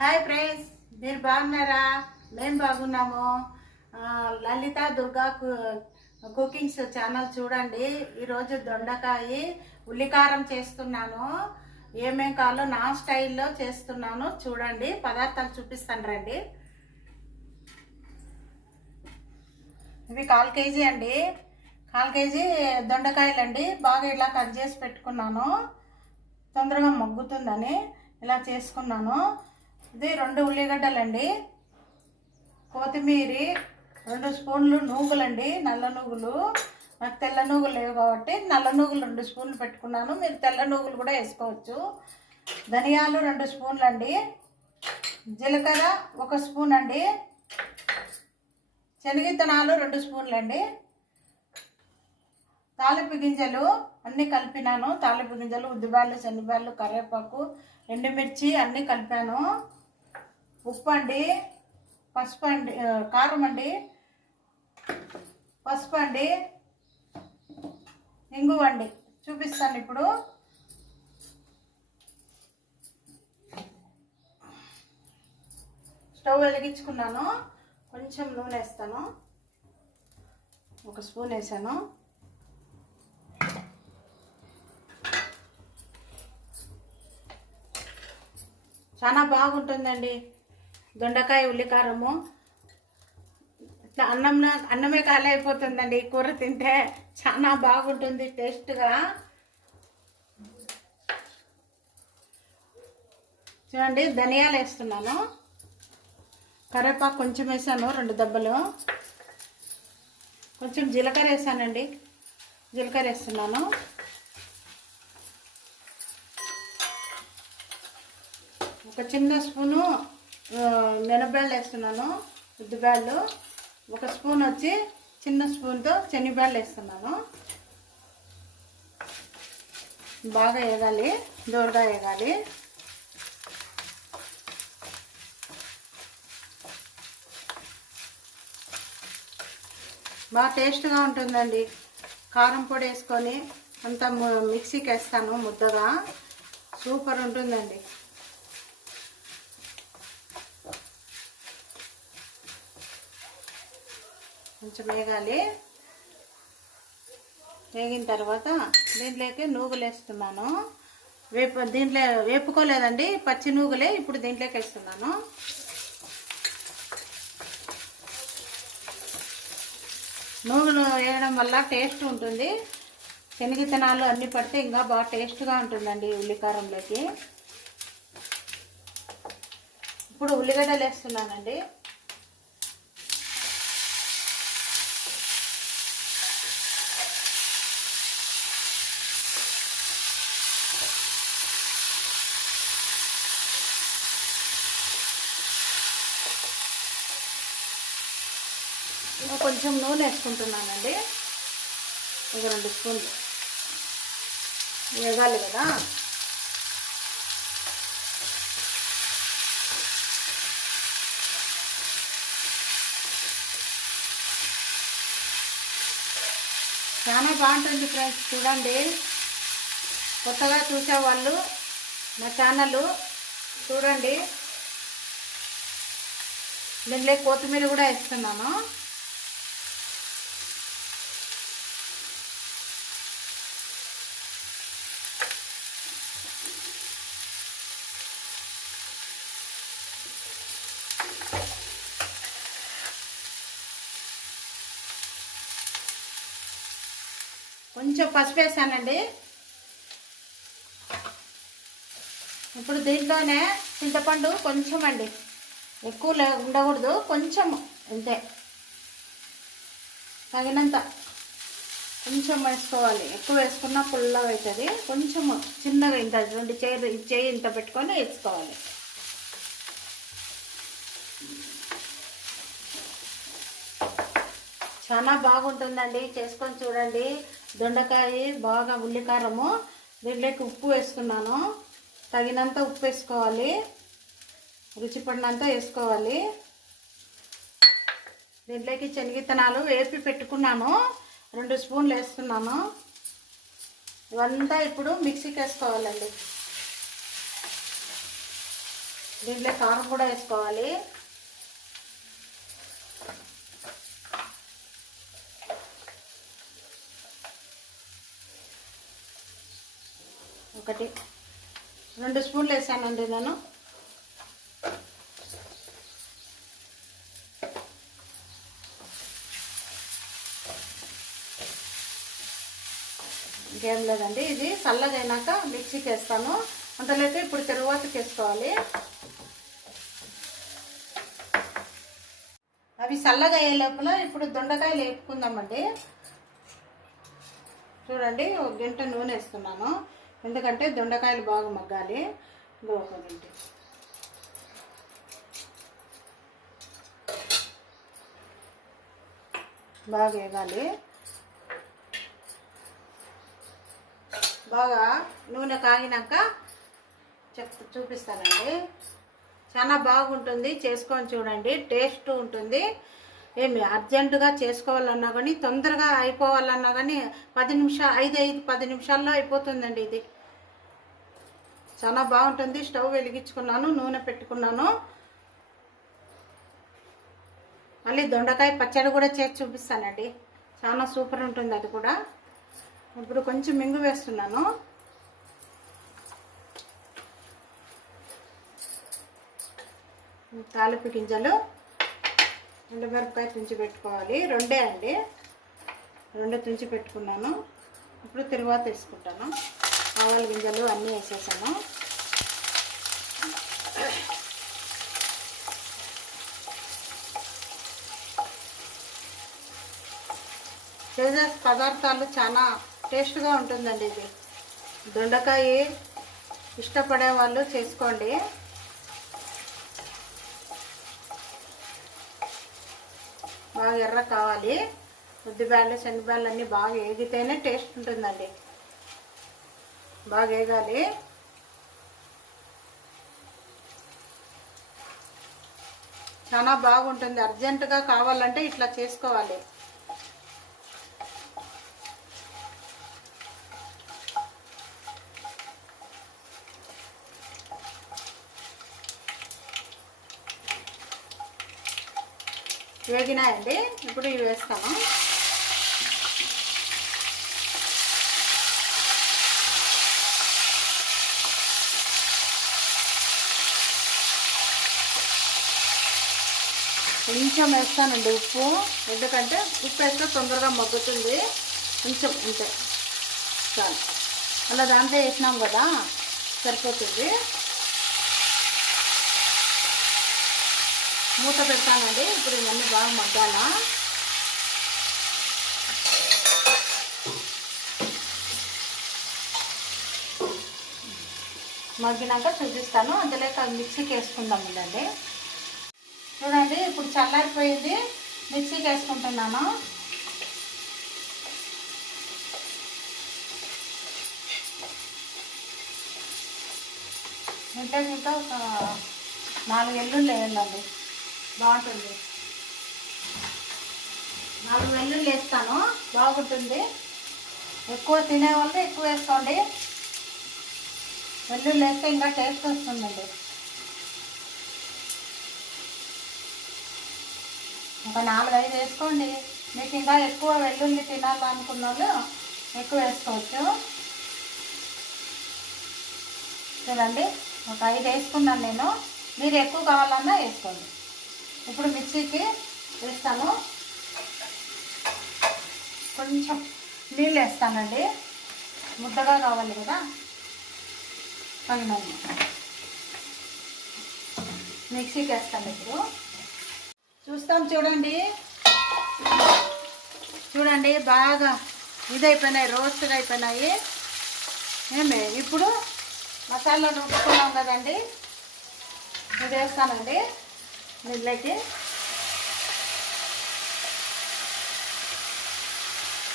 Hi friends, మీరు బాగున్నారా? మేము బాగున్నాము. లలిత దుర్గా కుకింగ్స్ ఛానల్ చూడండి. ఈరోజు దొండకాయ ఉల్లికారం చేస్తున్నాను. ఏమేం కావాలో నా స్టైల్లో చేస్తున్నాను చూడండి. పదార్థాలు చూపిస్తాను రండి. ఇవి 1/4 కేజీ అండి. 1/4 కేజీ దొండకాయలు అండి. బాగా ఇలా కట్ చేసి పెట్టుకున్నాను, తొందరగా మగ్గుతుందని ఇలా చేసుకున్నాను. ఇది 2 ఉల్లిగడ్డలండి, కొత్తిమీర, 2 స్పూన్లు నూగులండి, నల్ల నూగులు. నాకు తెల్ల నూగులు లేవు కాబట్టి నల్ల నూగులు 2 స్పూన్లు పెట్టుకున్నాను. మీరు తెల్ల నూగులు కూడా వేసుకోవచ్చు. ధనియాలు 2 స్పూన్లు అండి, జీలకర్ర 1 స్పూన్ అండి, శనగిత్తనాలు 2 స్పూన్లు అండి, తాలింపు గింజలు అన్నీ కలిపినాను. తాలింపు గింజలు, ఉద్దిబాళ్ళు, శనగబాళ్ళు, కరివేపాకు, ఎండుమిర్చి అన్నీ కలిపాను. ఉప్పు అండి, పసుపు అండి, కారం అండి, పసుపు అండి, ఇంగువ అండి. చూపిస్తాను ఇప్పుడు. స్టవ్ వెలిగించుకున్నాను. కొంచెం నూనె వేస్తాను. 1 స్పూన్ వేసాను. చాలా బాగుంటుందండి దొండకాయ ఉల్లికారము. ఇట్లా అన్నమే ఖాళీ అయిపోతుందండి. కూర తింటే చాలా బాగుంటుంది టేస్ట్గా. చూడండి, ధనియాలు వేస్తున్నాను, కరివేపాకు కొంచెం వేసాను, 2 దెబ్బలు. కొంచెం జీలకర్ర వేసానండి, జీలకర్ర వేస్తున్నాను. ఒక చిన్న స్పూను మినపబ్యాళ్ళు వేస్తున్నాను, ఉద్దిబ్యాళ్ళు. 1 స్పూన్ వచ్చి చిన్న స్పూన్తో శనగబ్యాళ్ళు వేస్తున్నాను. బాగా వేగాలి, దోరగా వేగాలి. బాగా టేస్ట్గా ఉంటుందండి. కారం పొడి వేసుకొని అంతా మిక్సీకి వేస్తాను ముద్దగా. సూపర్ ఉంటుందండి. కొంచెం వేగాలి. వేగిన తర్వాత దీంట్లోకి నూగులు వేస్తున్నాను. దీంట్లో వేపుకోలేదండి, పచ్చి నూగులే ఇప్పుడు దీంట్లోకి వేస్తున్నాను. నూగులు వేయడం వల్ల టేస్ట్ ఉంటుంది. శనగిత్తనాలు అన్నీ పడితే ఇంకా బాగా టేస్ట్గా ఉంటుందండి ఉల్లికారంలోకి. ఇప్పుడు ఉల్లిగడ్డలు వేస్తున్నానండి. ఇంకా కొంచెం నూనె వేసుకుంటున్నానండి, ఒక 2 స్పూన్లు. వేగాలి కదా. చాలా బాగుంటుంది ఫ్రెండ్స్, చూడండి. కొత్తగా చూసేవాళ్ళు నా ఛానల్ చూడండి. దీంట్లో కొత్తిమీర కూడా వేస్తున్నాను. కొంచెం పసుపు వేసానండి. ఇప్పుడు దీంట్లోనే చింతపండు కొంచెం అండి, ఎక్కువ ఉండకూడదు, కొంచెం అంతే, తగినంత కొంచెం వేసుకోవాలి. ఎక్కువ వేసుకున్నా పుల్లగా అవుతుంది. కొంచెం చిన్నగా ఇంత 2 చేయి ఇంత పెట్టుకొని వేసుకోవాలి. చాలా బాగుంటుందండి, చేసుకొని చూడండి. దొండకాయ బాగా ఉల్లికారము. దీంట్లోకి ఉప్పు వేసుకున్నాను, తగినంత ఉప్పు వేసుకోవాలి, రుచి పడినంత వేసుకోవాలి. దీంట్లోకి శనగిత్తనాలు వేపి పెట్టుకున్నాను, 2 స్పూన్లు వేస్తున్నాను. ఇవంతా ఇప్పుడు మిక్సీకి వేసుకోవాలండి. దీంట్లో కారం కూడా వేసుకోవాలి. ఒకటి 2 స్పూన్లు వేసానండి నేను. ఇంకేం లేదండి, ఇది చల్లగా అయినాక మిక్సీకి వేస్తాను. అంతలోకి ఇప్పుడు తరువాతకి వేసుకోవాలి. అవి చల్లగా అయ్యే లోపల ఇప్పుడు దొండకాయలు వేపుకుందామండి. చూడండి, 1 గంట నూనె వేస్తున్నాను, ఎందుకంటే దొండకాయలు బాగా మగ్గాలి. ఇది 1 గంట బాగా వేగాలి. బాగా నూనె కాగినాక చూపిస్తానండి. చాలా బాగుంటుంది, చేసుకొని చూడండి, టేస్ట్ ఉంటుంది. ఏమి అర్జెంటుగా చేసుకోవాలన్నా కానీ, తొందరగా అయిపోవాలన్నా కానీ 10 నిమిషాల్లో అయిపోతుందండి. ఇది చాలా బాగుంటుంది. స్టవ్ వెలిగించుకున్నాను, నూనె పెట్టుకున్నాను. మళ్ళీ దొండకాయ పచ్చడి కూడా చేసి చూపిస్తానండి, చాలా సూపర్ ఉంటుంది అది కూడా. ఇప్పుడు కొంచెం మింగు వేస్తున్నాను. తాలింపు గింజలు, ఎండుమిరపకాయ తుంచి పెట్టుకోవాలి. 2 అండి, 2 తుంచి పెట్టుకున్నాను. ఇప్పుడు తరువాత వేసుకుంటాను. ఆవాల గింజలు అన్నీ వేసేసాను. చేసే పదార్థాలు చాలా టేస్ట్గా ఉంటుందండి. ఇది దొండకాయ ఇష్టపడే వాళ్ళు చేసుకోండి. బాగా ఎర్ర కావాలి. ఉద్దిబ్యాళ్ళు, శనగబ్యాళ్ళు అన్నీ బాగా వేగితేనే టేస్ట్ ఉంటుందండి. బాగా వేగాలి. చాలా బాగుంటుంది. అర్జెంటుగా కావాలంటే ఇట్లా చేసుకోవాలి. వేగినాయండి, ఇప్పుడు ఇవి వేస్తాను. కొంచెం వేస్తానండి ఉప్పు, ఎందుకంటే ఉప్పు వేస్తే తొందరగా మగ్గుతుంది. కొంచెం అంతే చాలు. అలా దాంట్లో వేసినాం కదా, సరిపోతుంది. మూత పెడతానండి. ఇప్పుడు ఇవన్నీ బాగా మగ్గాలా. మగ్గినాక చూపిస్తాను. అందులోకి మిక్సీకి వేసుకుందామండి. చూడండి, ఇప్పుడు చల్లారిపోయింది, మిక్సీకి వేసుకుంటున్నాను. ఇంకా ఒక 4 వెల్లుల్లి వేయాలండి, బాగుంటుంది. 4 వెల్లుల్లి వేస్తాను, బాగుంటుంది. ఎక్కువ తినేవాళ్ళు ఎక్కువ వేసుకోండి. వెల్లుల్లి వేస్తే ఇంకా టేస్ట్ వస్తుందండి. ఒక 4-5 వేసుకోండి. మీకు ఇంకా ఎక్కువ వెల్లుల్లి తినాలనుకున్న వాళ్ళు ఎక్కువ వేసుకోవచ్చు. చూడండి, ఒక 5 వేసుకున్నాను నేను. మీరు ఎక్కువ కావాలన్నా వేసుకోండి. ఇప్పుడు మిక్సీకి వేస్తాను. కొంచెం నీళ్ళు వేస్తానండి, ముద్దగా కావాలి కదా. తగినంత మిక్సీకి వేస్తాను. ఇప్పుడు చూస్తాం. చూడండి బాగా ఇదైపోయినాయి, రోస్ట్గా అయిపోయినాయి. ఇప్పుడు మసాలా రుబ్బుకున్నాం కదండి, ఇది వేస్తానండి నీళ్ళకి.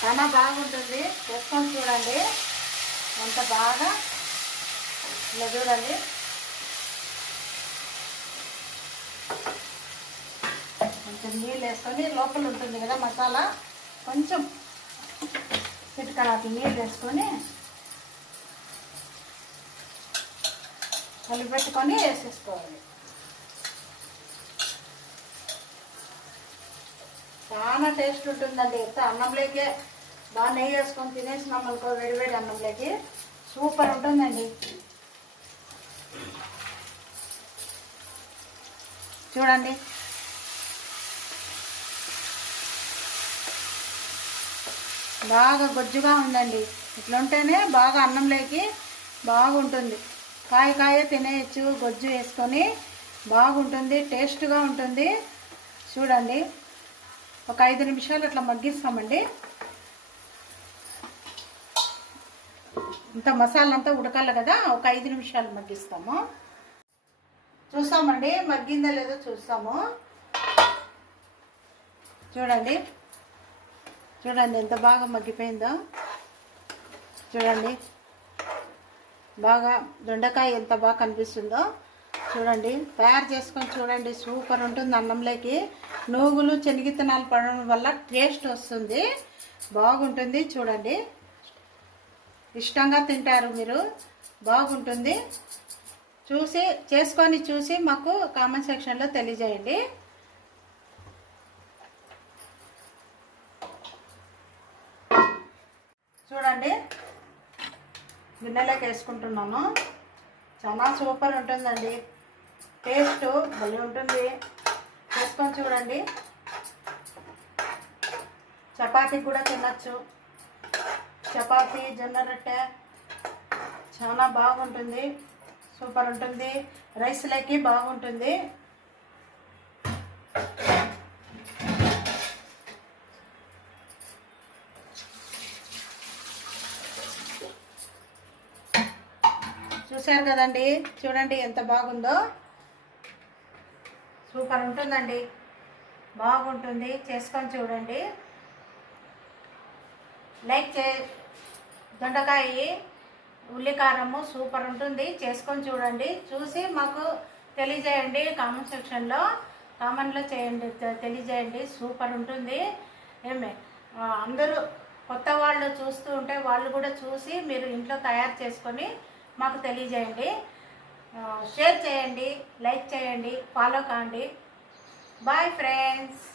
చాలా బాగుంటుంది, వేసుకొని చూడండి. అంత బాగా ఇలా చూడండి. కొంచెం నీళ్ళు వేసుకొని, లోపల ఉంటుంది కదా మసాలా, కొంచెం చిటికడాకి నీళ్ళు వేసుకొని కలిపెట్టుకొని వేసేసుకోవాలి. చాలా టేస్ట్ ఉంటుందండి. ఎంత అన్నంలోకి బాగా నెయ్యి వేసుకొని తినేసినాం అనుకో, వేడివేడి అన్నంలోకి సూపర్ ఉంటుందండి. చూడండి బాగా గొజ్జుగా ఉందండి. ఇట్లా ఉంటేనే బాగా అన్నంలోకి బాగుంటుంది. కాయ తినేయచ్చు, గొజ్జు వేసుకొని బాగుంటుంది, టేస్ట్గా ఉంటుంది. చూడండి ఒక 5 నిమిషాలు అట్లా మగ్గిస్తామండి. ఇంత మసాలా అంతా ఉడకాలి కదా, ఒక 5 నిమిషాలు మగ్గిస్తాము. చూస్తామండి మగ్గిందా లేదో చూస్తాము. చూడండి చూడండి ఎంత బాగా మగ్గిపోయిందో. చూడండి బాగా దొండకాయ ఎంత బాగా కనిపిస్తుందో. చూడండి తయారు చేసుకొని చూడండి, సూపర్ ఉంటుంది. అన్నంలోకి నూగులు శనగిత్తనాలు పడడం వల్ల టేస్ట్ వస్తుంది, బాగుంటుంది. చూడండి ఇష్టంగా తింటారు మీరు, బాగుంటుంది. చూసి మాకు కామెంట్ సెక్షన్లో తెలియజేయండి. చూడండి గిన్నెలోకి వేసుకుంటున్నాను. చాలా సూపర్ ఉంటుందండి, టేస్ట్ భలే ఉంటుంది. చేసుకొని చూడండి. చపాతీకి కూడా తినచ్చు, చపాతీ జొన్న రొట్టె చాలా బాగుంటుంది, సూపర్ ఉంటుంది. రైస్లోకి బాగుంటుంది. చూశారు కదండి, చూడండి ఎంత బాగుందో. సూపర్ ఉంటుందండి, బాగుంటుంది. చేసుకొని చూడండి. దొండకాయ ఉల్లికారము సూపర్ ఉంటుంది. చేసుకొని చూడండి. చూసి మాకు తెలియజేయండి, కామెంట్ సెక్షన్లో కామెంట్లో చేయండి, తెలియజేయండి. సూపర్ ఉంటుంది. అందరూ కొత్త వాళ్ళు చూస్తూ ఉంటే వాళ్ళు కూడా చూసి మీరు ఇంట్లో తయారు చేసుకొని మాకు తెలియజేయండి. షేర్ చేయండి, లైక్ చేయండి, ఫాలో కాండి. Bye friends.